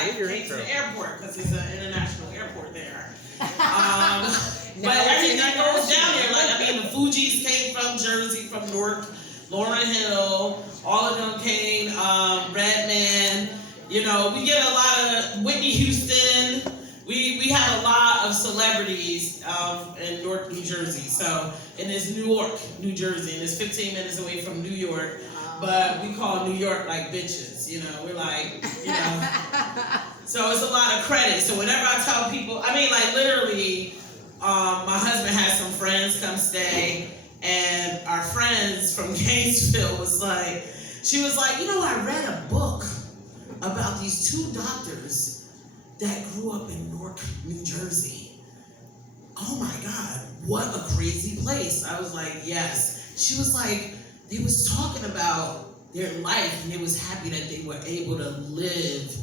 flight, came to the airport because it's an international airport there. But everything goes down there. Like, I mean, the Fugees came from Jersey, from Newark, Lauryn Hill, all of them came, Redman. You know, we get a lot of Whitney Houston. We have a lot of celebrities in Newark, New Jersey. So, and it's Newark, New Jersey, and it's 15 minutes away from New York. But we call New York like bitches, you know. We're like, you know. So it's a lot of credit. So whenever I tell people, I mean, like literally, my husband had some friends come stay, and our friends from Gainesville she was like, you know, I read a book about these two doctors that grew up in Newark, New Jersey. Oh my God, what a crazy place. I was like, yes. She was like, they was talking about their life, and they was happy that they were able to live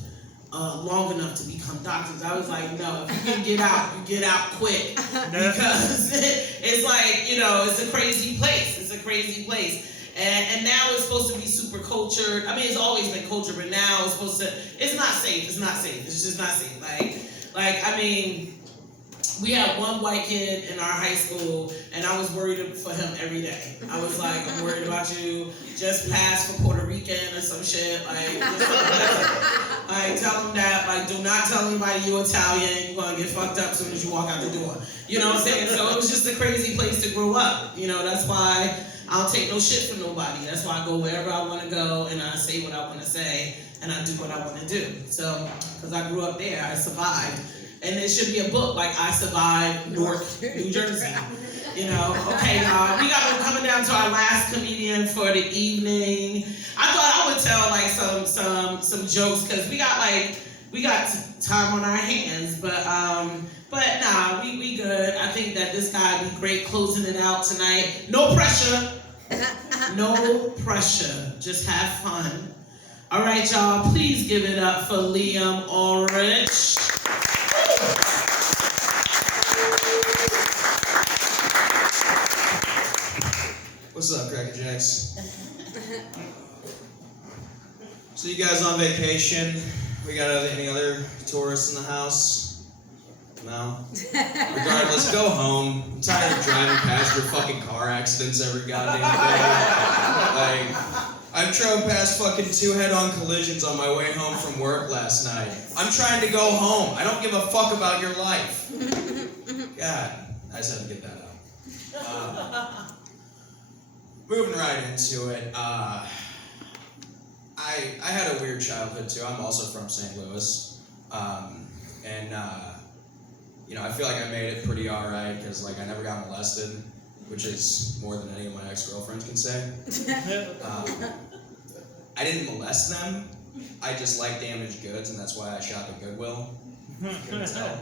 long enough to become doctors. I was like, no, if you can get out, you get out quick. Because it's like, you know, it's a crazy place. It's a crazy place. And now it's supposed to be super cultured. I mean, it's always been cultured, but now it's supposed to, it's not safe. It's not safe. It's just not safe. Like I mean, we had one white kid in our high school, and I was worried for him every day. I was like, I'm worried about you. Just pass for Puerto Rican or some shit. Like tell him that. Like, do not tell anybody you're Italian. You're gonna get fucked up as soon as you walk out the door. You know what I'm saying? So it was just a crazy place to grow up. You know, that's why I don't take no shit from nobody. That's why I go wherever I want to go, and I say what I want to say, and I do what I want to do. So, because I grew up there, I survived. And it should be a book, like I Survived Newark, New Jersey. You know, okay, y'all. We're coming down to our last comedian for the evening. I thought I would tell like some jokes because we got time on our hands, but nah, we good. I think that this guy would be great closing it out tonight. No pressure. No pressure. Just have fun. All right, y'all. Please give it up for Liam Ulrich. What's up, Cracker Jacks? So you guys on vacation? We got any other tourists in the house? No? Regardless, go home. I'm tired of driving past your fucking car accidents every goddamn day. Like, I've drove past fucking 2 head-on collisions on my way home from work last night. I'm trying to go home. I don't give a fuck about your life. God, I just had to get that out. Moving right into it, I had a weird childhood too. I'm also from St. Louis, you know, I feel like I made it pretty alright because like I never got molested, which is more than any of my ex-girlfriends can say. I didn't molest them. I just like damaged goods, and that's why I shop at Goodwill. Couldn't tell.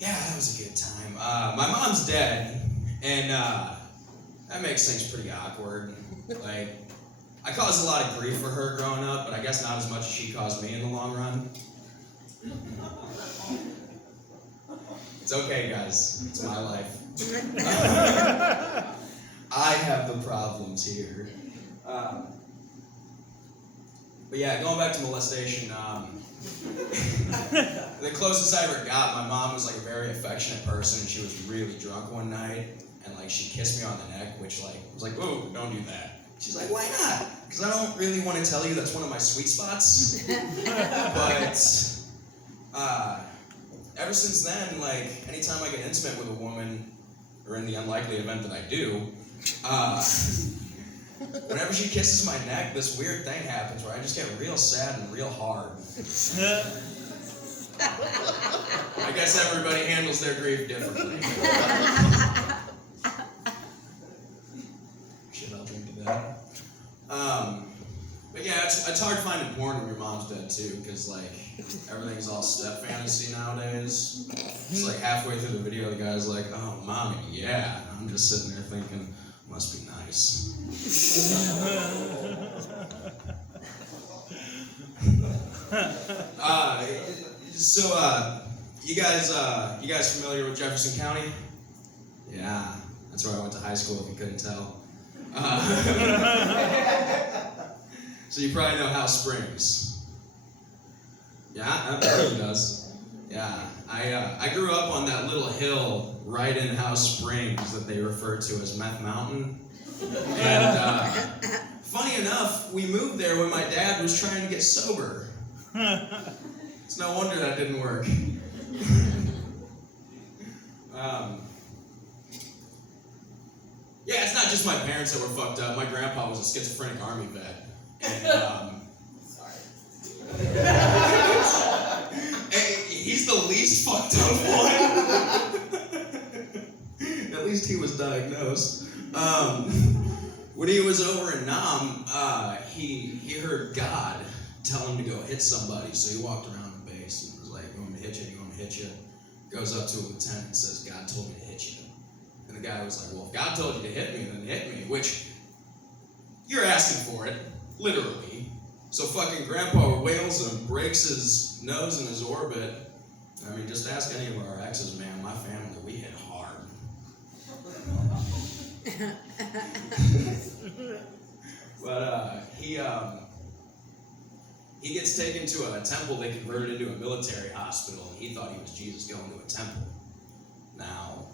Yeah, that was a good time. My mom's dead, and that makes things pretty awkward. Like, I caused a lot of grief for her growing up, but I guess not as much as she caused me in the long run. It's okay, guys. It's my life. I have the problems here. But yeah, going back to molestation, the closest I ever got, my mom was like a very affectionate person, and she was really drunk one night, and like she kissed me on the neck, which like was like, "Ooh, don't do that." She's like, "Why not?" Because I don't really want to tell you that's one of my sweet spots. But ever since then, like anytime I get intimate with a woman, or in the unlikely event that I do, whenever she kisses my neck, this weird thing happens where I just get real sad and real hard. I guess everybody handles their grief differently. Shit, I'll drink to that. But yeah, it's hard finding porn when your mom's dead too, because like everything's all step fantasy nowadays. It's like halfway through the video, the guy's like, "Oh, mommy, yeah." And I'm just sitting there thinking, must be nice. You guys familiar with Jefferson County? Yeah, that's where I went to high school, if you couldn't tell. So So you probably know House Springs. Yeah, everyone does. Yeah, I grew up on that little hill right in House Springs that they refer to as Meth Mountain. And funny enough, we moved there when my dad was trying to get sober. It's no wonder that didn't work. Yeah, it's not just my parents that were fucked up. My grandpa was a schizophrenic army vet. And, he's the least fucked up one. At least he was diagnosed. When he was over in Nam, he heard God tell him to go hit somebody. So he walked around the base and was like, "You want me to hit you? You want me to hit you?" Goes up to a lieutenant and says, "God told me to hit you." And the guy was like, "Well, if God told you to hit me, then hit me." Which, you're asking for it, literally. So fucking Grandpa wails him, breaks his nose in his orbit. I mean, just ask any of our exes, man. My family, we hit hard. But he gets taken to a temple they converted into a military hospital, and he thought he was Jesus going to a temple. Now,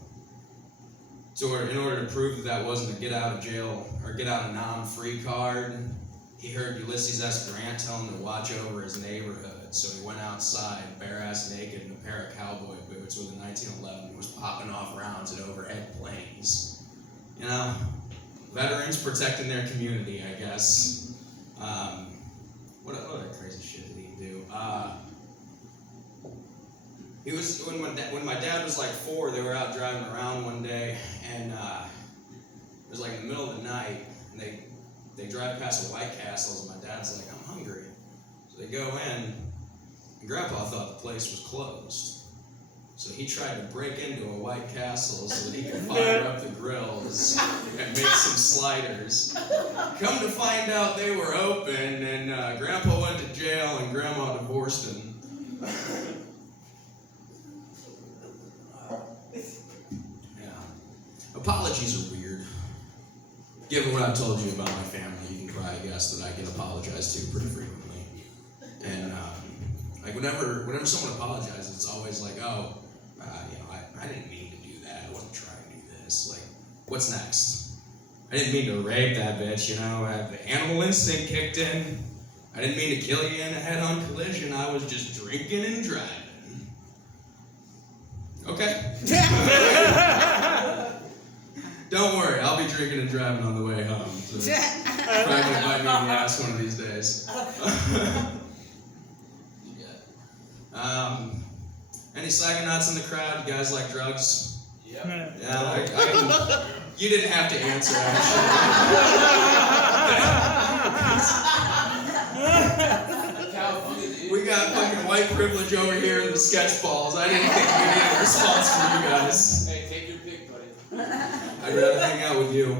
in order to prove that wasn't a get out of jail or get out of non-free card, he heard Ulysses S. Grant tell him to watch over his neighborhood. So he went outside, bare-ass naked in a pair of cowboy boots with a 1911 and was popping off rounds at overhead planes. You know, veterans protecting their community, I guess. What other crazy shit did he do? He was when my dad was like 4. They were out driving around one day, and it was like in the middle of the night, and they drive past a White Castle's, and my dad's like, "I'm hungry." So they go in, and Grandpa thought the place was closed. So he tried to break into a White Castle so that he could fire up the grills and make some sliders. Come to find out they were open, and Grandpa went to jail, and Grandma divorced him. Yeah. Apologies are weird. Given what I've told you about my family, you can probably guess that I get apologized to pretty frequently. And like whenever someone apologizes, it's always like, "Oh, I didn't mean to do that. I wasn't trying to do this." Like, what's next? I didn't mean to rape that bitch. The animal instinct kicked in. I didn't mean to kill you in a head-on collision. I was just drinking and driving. Okay. Don't worry, I'll be drinking and driving on the way home. So probably gonna bite me in the ass one of these days. Any psychonauts in the crowd? You guys like drugs? Yep. Yeah. You didn't have to answer, actually. We got fucking white privilege over here in the sketch balls. I didn't think we needed a response from you guys. Hey, take your pick, buddy. I'd rather hang out with you.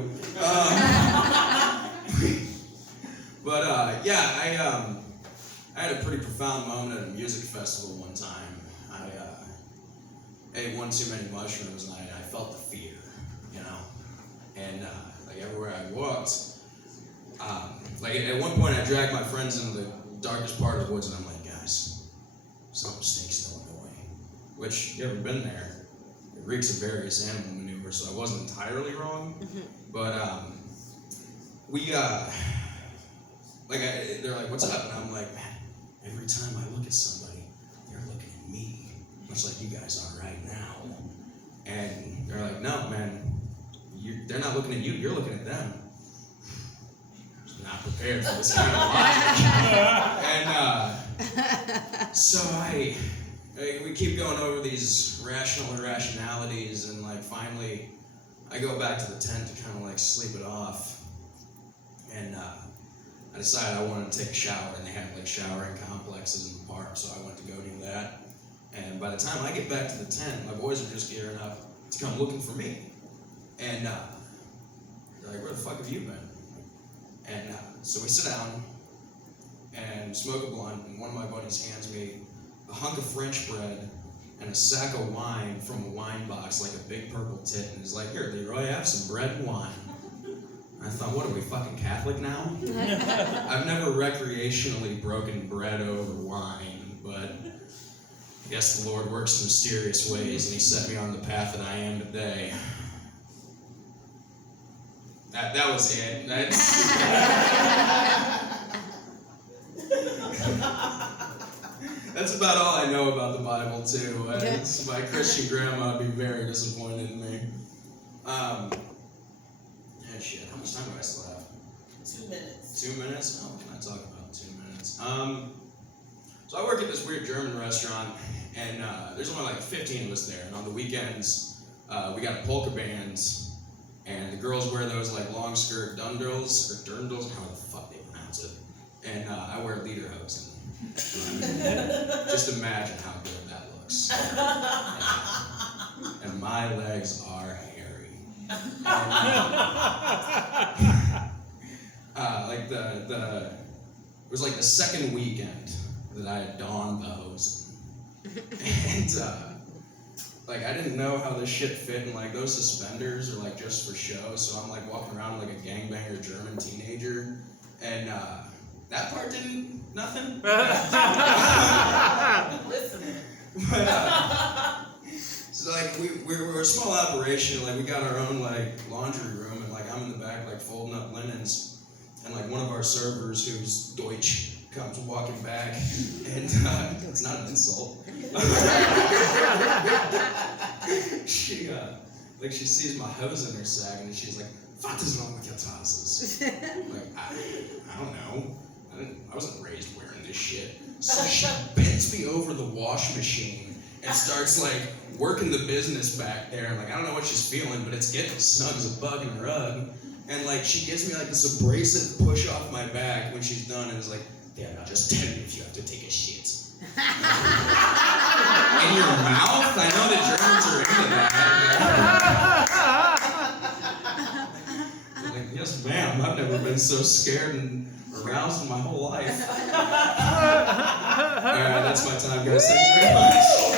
I had a pretty profound moment at a music festival one time. I ate one too many mushrooms, and I felt the fear, And like everywhere I walked, like at one point I dragged my friends into the darkest part of the woods, and I'm like, "Guys, something stinks in Illinois." Which, you ever been there? It reeks of various animal manure, so I wasn't entirely wrong. But they're like, "What's up?" And I'm like, "Man, every time I look at somebody, they're looking at me, much like you guys are right now." And they're like, "No, man, they're not looking at you, you're looking at them." Not prepared for this kind of logic. And so we keep going over these rational irrationalities, and like finally I go back to the tent to kind of like sleep it off, and I decided I wanted to take a shower, and they had like showering complexes in the park, so I went to go do that. And by the time I get back to the tent, my boys are just gearing up to come looking for me. And they're like, "Where the fuck have you been?" And so we sit down and smoke a blunt, and one of my buddies hands me a hunk of French bread and a sack of wine from a wine box, like a big purple tit, and he's like, "Here, Leroy, have some bread and wine." I thought, what are we, fucking Catholic now? I've never recreationally broken bread over wine, but I guess the Lord works in mysterious ways, and He set me on the path that I am today. That was it. That's about all I know about the Bible, too. My Christian grandma would be very disappointed in me. Shit, how much time do I still have? 2 minutes. 2 minutes? Oh, what can I talk about in 2 minutes? So I work at this weird German restaurant, and there's only like 15 of us there, and on the weekends, we got a polka band, and the girls wear those like long skirt dundles, or dirndls, how the fuck they pronounce it, and I wear lederhosen. Just imagine how good that looks. And my legs are hairy. It was like the second weekend that I had donned the hosen. And like I didn't know how this shit fit, and like those suspenders are like just for show, so I'm like walking around like a gangbanger German teenager, and that part didn't nothing. Listen. But so like we're a small operation, like we got our own like laundry room, and like I'm in the back like folding up linens, and like one of our servers who's Deutsch comes walking back, and it's not an insult. She sees my hose in her sack, and she's like, "What is wrong with your trousers?" Like I don't know. I wasn't raised wearing this shit. So she bends me over the wash machine and starts like working the business back there. Like I don't know what she's feeling, but it's getting snug as a bug in a rug. And like she gives me like this abrasive push off my back when she's done, and is like, "Yeah, now just tell me if you have to take a shit." In your mouth? I know the Germans are into that. Like, yes, ma'am. I've never been so scared and aroused in my whole life. Alright, that's my time, guys. Thank you very much.